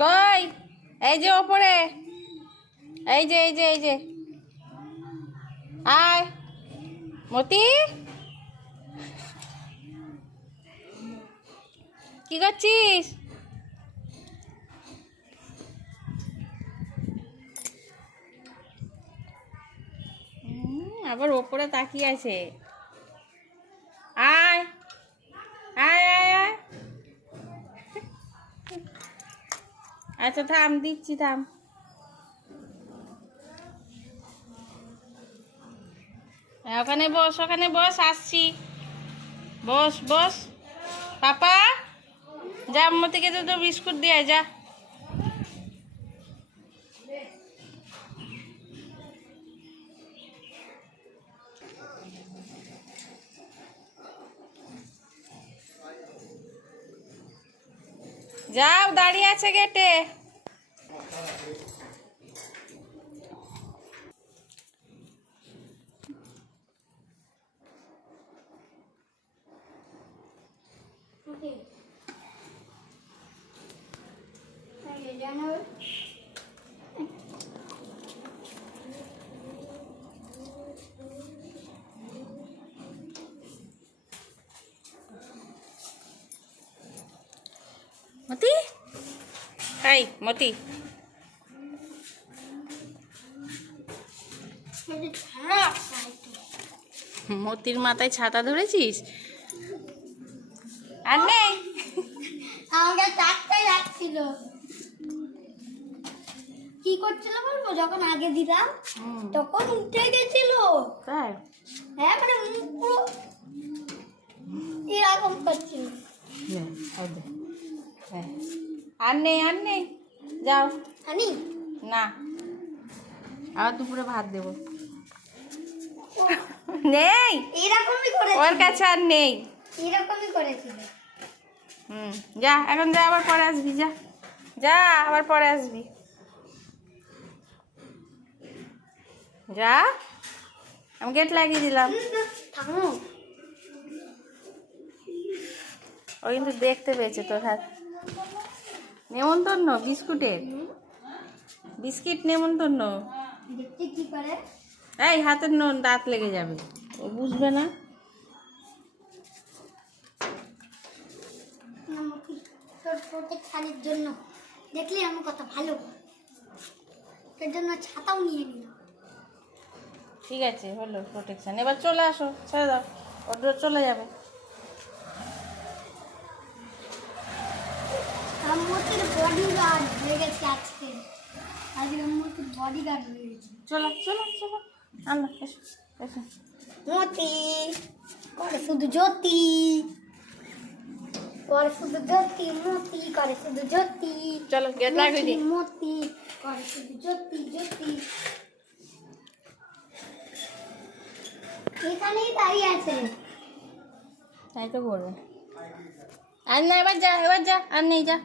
কই? এই যে ওপরে, এই যে এই যে এই যে, আয় মতি, কি করছিস? আবার ওপরে তাকিয়ে আছে। আয় আয় আয় আয়, আচ্ছা থাম, দিচ্ছি থাম। ওখানে বস, ওখানে বস, আসছি। বস বস। পাপা যা, মতিকে তো বিস্কুট দিয়ে যা। যাও, দাঁড়িয়ে আছে গেটে। মতি, এই মতি, মতির মাথায় ছাতা ধরেছিস? আর নেই, আমাকে চারটায় যাচ্ছিল। কি করছিল বলবো? যখন আগে দিলাম তখন উঠে গেছিল। তাই? হ্যাঁ, মানে মুখ পুরো এরকম করছিল। আর নেই, আর নেই, যাও। জানি না, আবার দুপুরে ভাত দেবো। নেই, এরকমই করে, ওর কাছে আর নেই। এরকমই করেছিল। যা, এখন যা, আবার পরে আসবি, যা যা, আবার পরে আসবি, যা। আমি গেট লাগিয়ে দিলাম। থামো। ও কিন্তু দেখতে পেয়েছে তোর হাত। নেমন্তন্ন বিস্কুটের, বিস্কিট নেমন্তন্ন। দেখতে কি করে? এই হাতের দাঁত লেগে যাবে, ও বুঝবে না। তোর প্রোটেকশনের জন্য দেখলি আমার কথা ভালো, তোর জন্য ছাতাও নিয়ে নিল। ঠিক আছে, হলো প্রোটেকশন। এবার চলে আসো, ছেড়ে দাও, ওর চলে যাবে। আম্মুর বডিগার্ড হয়ে গেছে আজকে, আজকে আম্মুর বডিগার্ড হয়ে গেছে। চলো চলো চলো, আনো, এসো এসো। মতি করে শুধু জ্যোতি, করে শুধু জ্যোতি, মতি করে শুধু জ্যোতি। চলো গেট লাগিয়ে দিই। মতি করে শুধু জ্যোতি জ্যোতি। এখানেই দাঁড়িয়ে আছে। তাই তো করবে। আর না, এবার যা, এবার যা, আর নেই, যা।